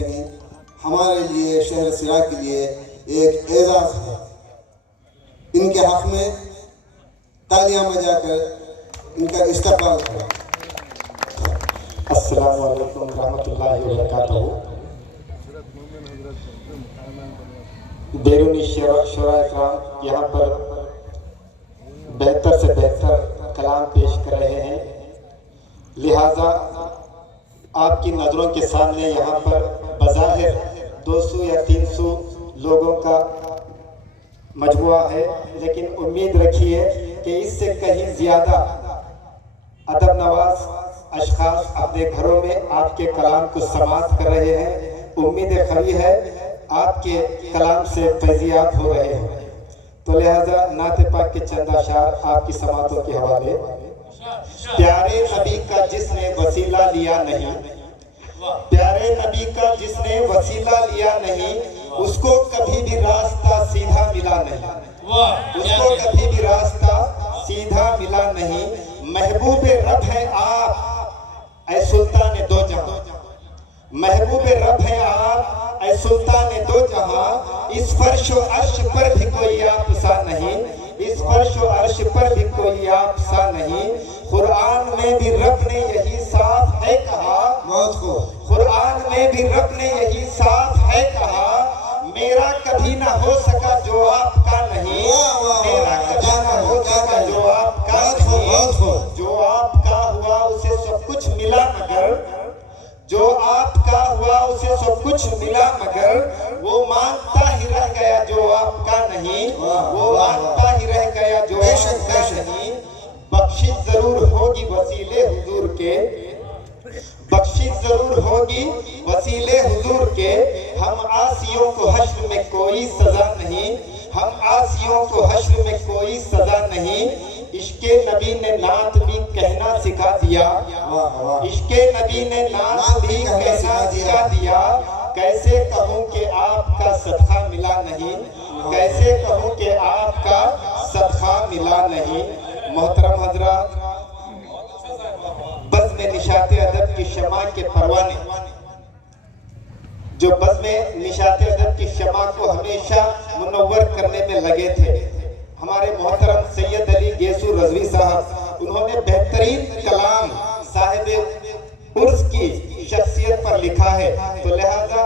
सकते हैं, हमारे लिए शहर सिरा के लिए एक एजाज़ है। इनके हक़ में तालियां बजाकर इनका इस्तक़बाल करें। अस्सलामु अलैकुम रहमतुल्लाहि व बरकातहू। बैरूनी शुरा-ए-किराम यहाँ पर बेहतर से बेहतर कलाम पेश कर रहे हैं, लिहाजा आपकी नज़रों के सामने यहाँ पर बज़ाहिर 200 या 300 लोगों का मजमुआ है, लेकिन उम्मीद रखिए कि इससे कहीं ज़्यादा अदब नवाज अशखास अपने घरों में आपके कलाम को समाअत कर रहे हैं। उम्मीद खरी है आपके कलाम से फैज़ियात हो रहे हैं, तो लिहाजा नात पाक के चंद अशार आपकी समाअतों के हवाले। प्यारे नबी का जिसने वसीला लिया नहीं, प्यारे नबी का जिसने वसीला लिया नहीं, उसको कभी भी रास्ता सीधा मिला नहीं, उसको कभी भी रास्ता सीधा मिला नहीं। महबूब रब है आप ऐ सुल्तान दो जहां, महबूब रब है आप ऐ सुल्तान दो जहां। इस फर्श व अर्श पर भी कोई आप सा नहीं, इस फर्श व अर्श पर भी कोई आप सा नहीं। कुरान में भी रब ने यही साफ है कहा, कुरान में भी रब ने यही साफ है कहा, मेरा कभी ना हो सका जो आपका नहीं, मेरा कभी ना हो सका जो आपका नहीं। जो आपका हुआ उसे सब कुछ मिला मगर, जो आपका हुआ उसे सब कुछ मिला मगर, वो मांगता ही रह गया जो आपका नहीं, वो मांगता ही रह गया जो आपका नहीं। बख्शिश जरूर होगी वसीले हुजूर के, बख्शिश जरूर होगी वसीले हुजूर के। हम आसियों को हश्र में कोई सजा नहीं, हम आसियों को हश्र में कोई सजा नहीं। इश्के नबी ने नात भी कहना सिखा दिया, इश्के नबी ने नात भी कहना सिखा दिया। कैसे कहूँ कि आपका सदका मिला नहीं, कैसे कहूँ कि आपका सदका मिला नहीं। मोहतरम हजरात, बज़्म निशात अदब की शमा के परवाने, जो बज़्म निशात अदब की शमा को हमेशा मुनव्वर करने में लगे थे, हमारे मोहतरम सैयद अली गेसू रज़वी साहब, उन्होंने बेहतरीन कलाम साहिब उर्स की शख्सियत पर लिखा है, तो लिहाजा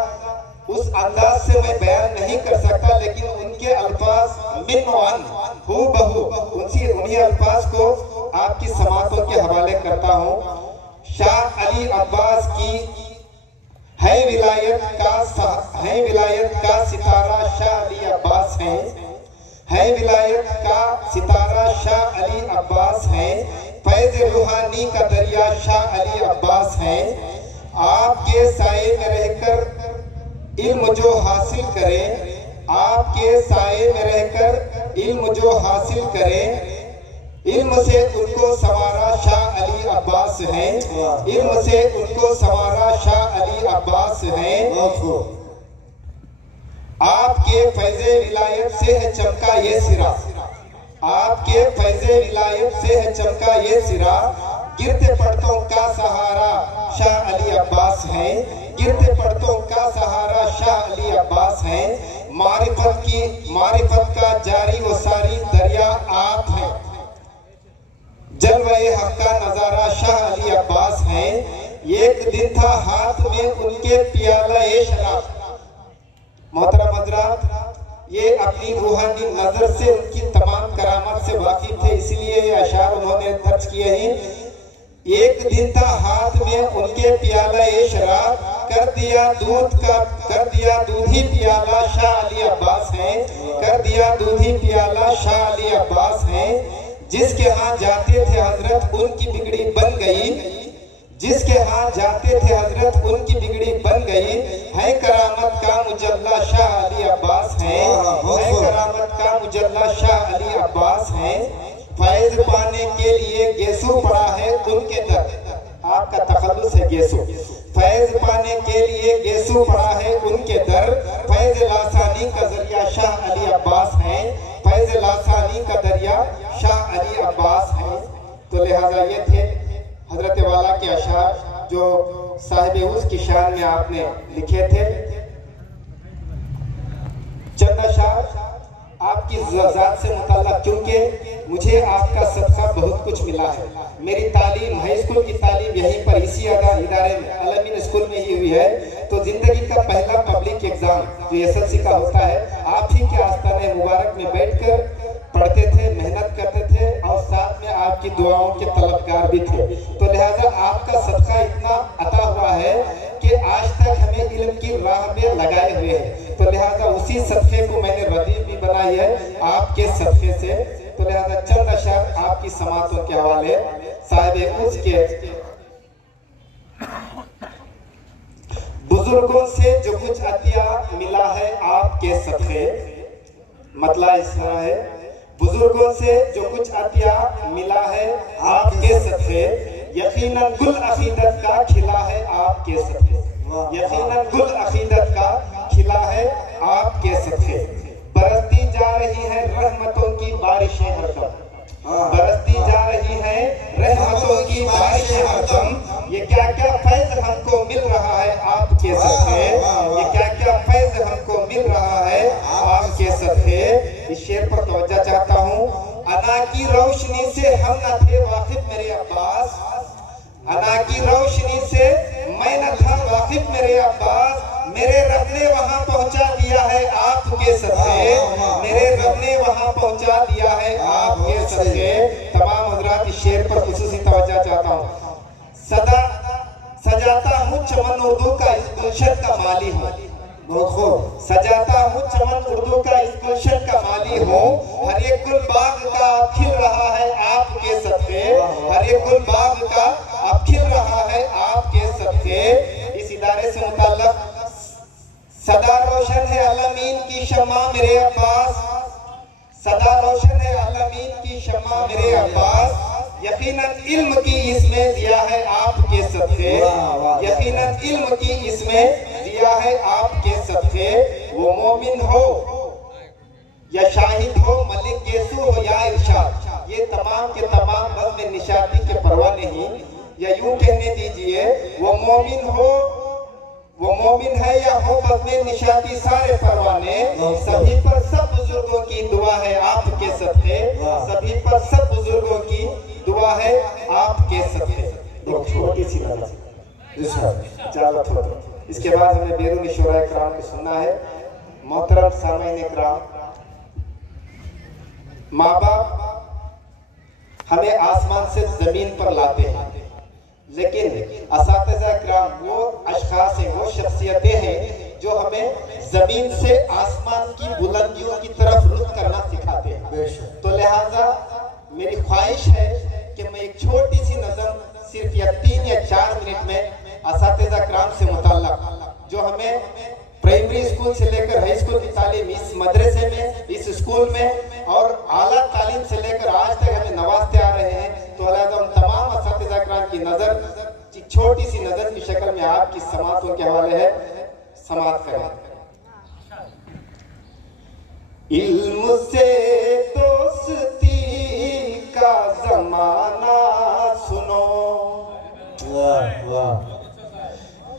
उस अंदाज से मैं बयान नहीं कर सकता, लेकिन उनके अल्फाज मिन वन हू बहू उन्हीं अल्फाज को आपकी समातों के हवाले करता हूँ। शाह अली अब्बास की है विलायत का सितारा शाह अली अब्बास है विलायत का सितारा शाह अली अब्बास है। फैज़ रूहानी का दरिया शाह अली अब्बास है। आपके साए में रहकर इल्म जो हासिल करें, आपके साए में रहकर इल्म जो हासिल करें, इल्म से उनको संवारा शाह अली अब्बास है, इल्म से उनको संवारा शाह अली अब्बास है। आपके फैज़े विलायत से है चमका ये सिरा, आपके फैज़े विलायत से है चमका ये सिरा। गिरते पड़तों का सहारा शाह अली अब्बास है, गिरते पड़तों का सहारा शाह अली अब्बास है। मारिफत का जारी व सारी दरिया आप हैं, जलवे हक का नजारा शाह अली अब्बास है। एक दिन था हाथ में उनके प्याला ए शराब। मोहतरम हजरात, ये अपनी रूहानी नजर से उनकी तमाम करामत से वाकिफ थे, इसलिए ये अशार उन्होंने दर्ज किए हैं। एक दिन था हाथ में उनके प्याला ए शराब, कर दिया दूधी प्याला शाह अली अब्बास है, कर दिया दूधी प्याला शाह अली अब्बास है। जिसके हाथ जाते थे हजरत उनकी बिगड़ी बन गई, जिसके हाथ जाते थे हजरत उनकी बिगड़ी बन गई। है करामत का मुजल्ला शाह अली अब्बास है, है करामत का मुजल्ला शाह अली अब्बास है। फैज पाने के लिए गेसू पड़ा है उनके दर, आपका तखल्लुस है गेसू। फैज पाने के लिए गेसू पड़ा है उनके दर। फैज लासानी का जरिया शाह अली अब्बास है, फैज लासानी का दरिया शाह अली अब्बास है। तो लिहाजा ये थे हजरत वाला के अशार जो साहिब उस की शान में आपने लिखे थे। चंद अशार आपकी ज़ात से मुताल्लिक़, क्योंकि मुझे आपका सदका बहुत कुछ मिला है। मेरी तालीम, हाई स्कूल की तालीम यहीं पर इसी इदारे में अलमीन स्कूल में ही हुई है। तो ज़िंदगी का पहला पब्लिक एग्ज़ाम जो एसएलसी का होता है, आप ही के आस्ताने मुबारक में बैठकर पढ़ते थे, मेहनत करते थे और साथ में आपकी दुआओं के तलबगार भी थे। तो लिहाजा आपका सदका इतना अता हुआ है कि आज तक हमें इल्म की राह में लगाए हुए हैं। तो लिहाजा उसी सदक़े को मैंने रदीफ भी बनाई है आपके सदक़े से। तो लिहाजा चंद अशर आपकी समातों के हवाले साहिब उसके बुजुर्गों से जो कुछ अतिया मिला है आपके सदक़े, मतलब इस तरह है, बुजुर्गों से जो कुछ अतिया मिला है आपके सदक़े, यकीनन गुल अकीदत का खिला है आपके सदक़े, यकीनन गुल अकीदत का खिला है आपके सदक़े। बरसती जा रही है रहमतों की बारिशें हरदम, बरसती जा रही है रहमतों की बारिशें हरदम। ये क्या क्या फैज़ हमको मिल रहा है आपके सदक़े, ये क्या क्या फैज़ हमको मिल रहा है आपके सदक़े। इस शेर पर तवज्जो चाहता हूँ। अना की रोशनी से हम न थे वाकिफ मेरे अब्बास, अना की रोशनी से मैं न था वाकिफ मेरे अब्बास, मेरे रब ने वहां पहुंचा दिया है आपके सदक़े, मेरे रब ने वहां पहुंचा दिया है आपके सदक़े। तमाम हज़रात इस शेर पर खुसूसी तवज्जो चाहता हूँ। सदा सजाता हूँ चमन उर्दू का इस गुलशन का माली हूँ, सजाता हूँ चमन उर्दू का इस गुलशन का माली हूँ। हर एक गुल बाग का खिल रहा है आपके सदक़े, हर एक गुल बाग का अब खिल रहा है आपके सदक़े। इस इदारे से मुताल्लिक़ सदा रोशन है अलमीन की शम्मा मेरे अब्बास, सदा रोशन है अलमीन की शम्मा मेरे अब्बास। यकीनन इल्म की इसमें दिया है आपके सदक़े, यकीनन इल्म की इसमें दिया है आपके सदक़े। वो मोमिन हो या शाहिद हो, मलिक येसू हो या इरशाद, ये तमाम के तमाम बज़्म निशाती के परवाह नहीं, या यूं कहने दीजिए वो मोमिन हो, वो मोमिन है या हो बज़्म निशाती सारे परवाने, सभी पर सब बुजुर्गों की दुआ है आपके सदक़े, सभी पर सब बुजुर्गों की दुआ है आपके सदक़े। एक छोटी सी इजाज़त हो, इसके बाद हमें बैरून शुरा इकराम को सुनना है। मोहतरम सामईन इकराम, माँ बाप हमें आसमान से जमीन पर लाते हैं, लेकिन असातिज़ा इकराम वो अशख़ास हैं, वो शख्सियतें हैं जो हमें जमीन से आसमान की बुलंदियों की तरफ रुख करना सिखाते हैं। तो लिहाजा मेरी ख्वाहिश है कि मैं एक छोटी सी नज़म सिर्फ या 3 या 4 मिनट में असातिज़ा इकराम से मुताल्लिक़, जो हमें प्राइमरी स्कूल से लेकर हाई स्कूल की तालीम इस मदरसे में, इस स्कूल में और आला तालीम से लेकर आज तक हमें नवाजते आ रहे हैं। तो अल्लाह उन तमाम असातिज़ा इकराम की नज़र छोटी सी नज़र की शक्ल में आपकी समातों के हवाले है, समात करें। इल्म से दोस्ती का ज़माना सुनो,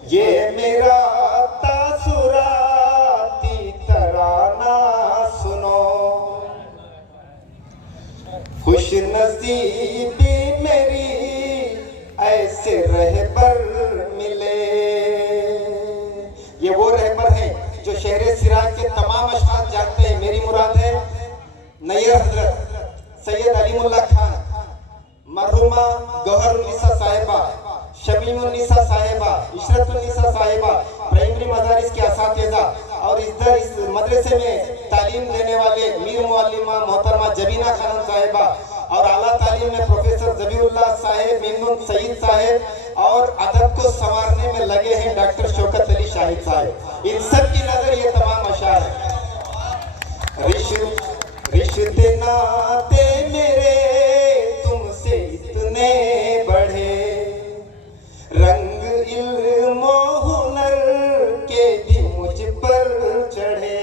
ये मेरा तासुराती तराना सुनो, खुश नसीबी मेरी ऐसे रहबर मिले। ये वो रहबर हैं जो शहर सिराज के तमाम अशखास जानते हैं। मेरी मुराद है नैयर हजरत सैयद अलीमुल्ला खान, मरहुमा गौहरुन्निसा साहिबा, शमीमुन्निसा साहिबा, इशरतुन्निसा साहिबा, प्राइमरी मदारिस के असातिज़ा और इधर इस मदरसे में तालीम देने वाले मीर मुअल्लिमा मोहतरमा जबीना खानम साहिबा और आला तालीम में प्रोफेसर ज़बीउल्लाह साहिब, मेमनून सईद साहिब और अदब को संवारने में लगे हैं डॉक्टर शौकत अली शाहिद साहिब। इन सब की नज़र ये तमाम अशार है। रिश्ते नाते मेरे तुमसे इतने बढ़े, रंग इल्म हुनर के भी मुझ पर चढ़े,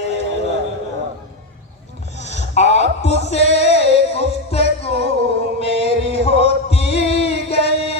आपसे गुफ्तगू मेरी होती गई,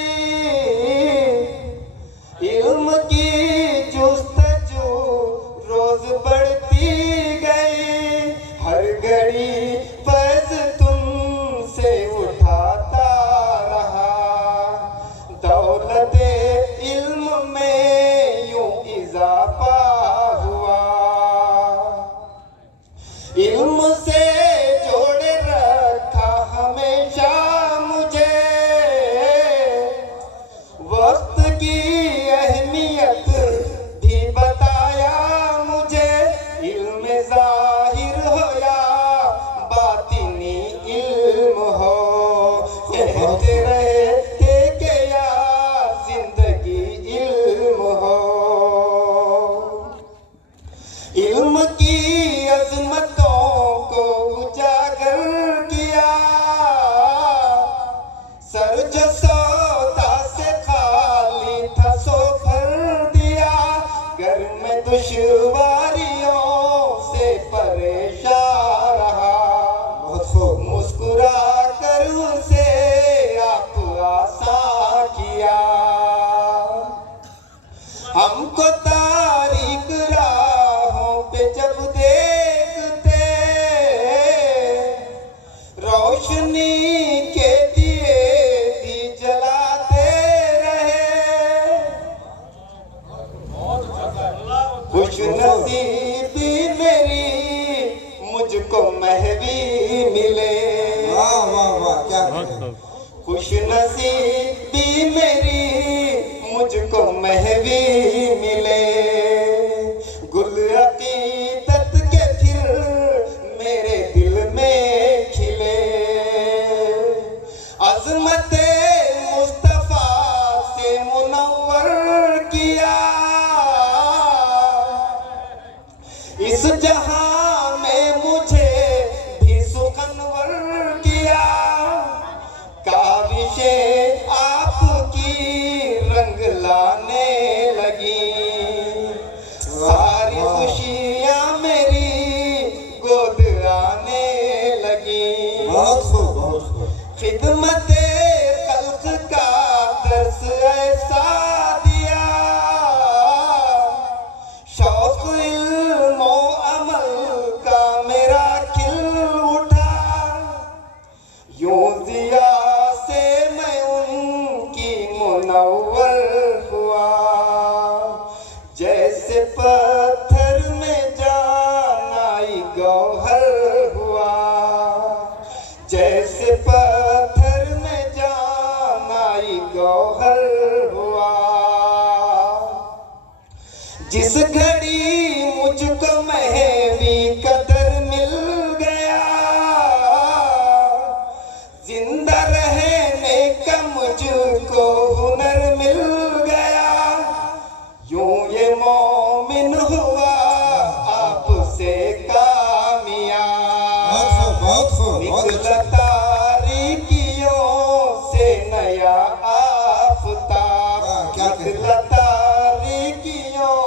जुल्म की अजमतों को उजागर किया, सर जो सौदा से खाली था सो भर दिया, घर में दुश्वारियों से परेशान रहा, बहुत खूब। मुस्कुरा कर उसे आप आसा किया। हमको तारीक राहों पे जब देखते, रोशनी के दिए भी जलाते रहे, खुश नसीबी मेरी मुझको महवी मिले, वाह वाह वाह, क्या कहें। खुश नसीबी मेरी मुझको महवी मिले, गुल अकीदत के फिर मेरे दिल में खिले, अज़मते मुस्तफा से मुनव्वर किया, इस जहां में मुझे भी सुखनवर किया, काविशे आपकी रंग लाने लगी, सारी खुशियां मेरी गोद आने लगी। बहुत खूब, बहुत खूब। खिदमते खल्क का दर्स ऐसा दिया, शौक इल्मो अमल का मेरा खिल उठा, यूं दिया से मैं उनकी मुनव्वर हुआ, जैसे पत्थर में जान आई गौहर हुआ, जैसे पत्थर में जान आई गौहर हुआ। जिस घड़ी मुझको महवी कदर मिल गया, जिंदा रहने का मुझको हुनर मिल गया, यूं ये मोमिन हुआ आपसे कामयाब, बहुत खूब, बहुत निकला अच्छा। तारीकियों से नया आफताब, क्या कहते हैं। निकला तारीकियों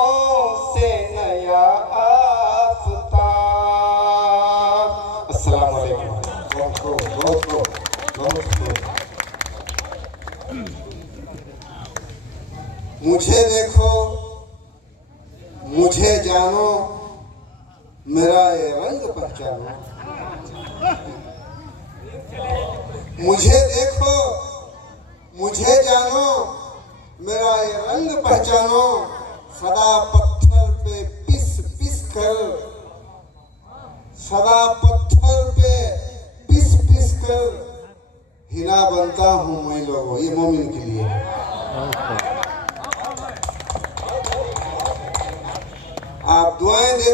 से नया आफताब। अस्सलाम वालेकुम। बहुत खूब, बहुत खूब, बहुत खूब। मुझे देखो, मुझे जानो, मेरा ये रंग पहचानो, मुझे देखो, मुझे जानो, मेरा ये रंग पहचानो, सदा पत्थर पे पिस पिस कर, सदा पत्थर पे पिस पिस कर हीरा बनता हूँ मैं लोगों, ये मोमिन के लिए। आप दुआएं दे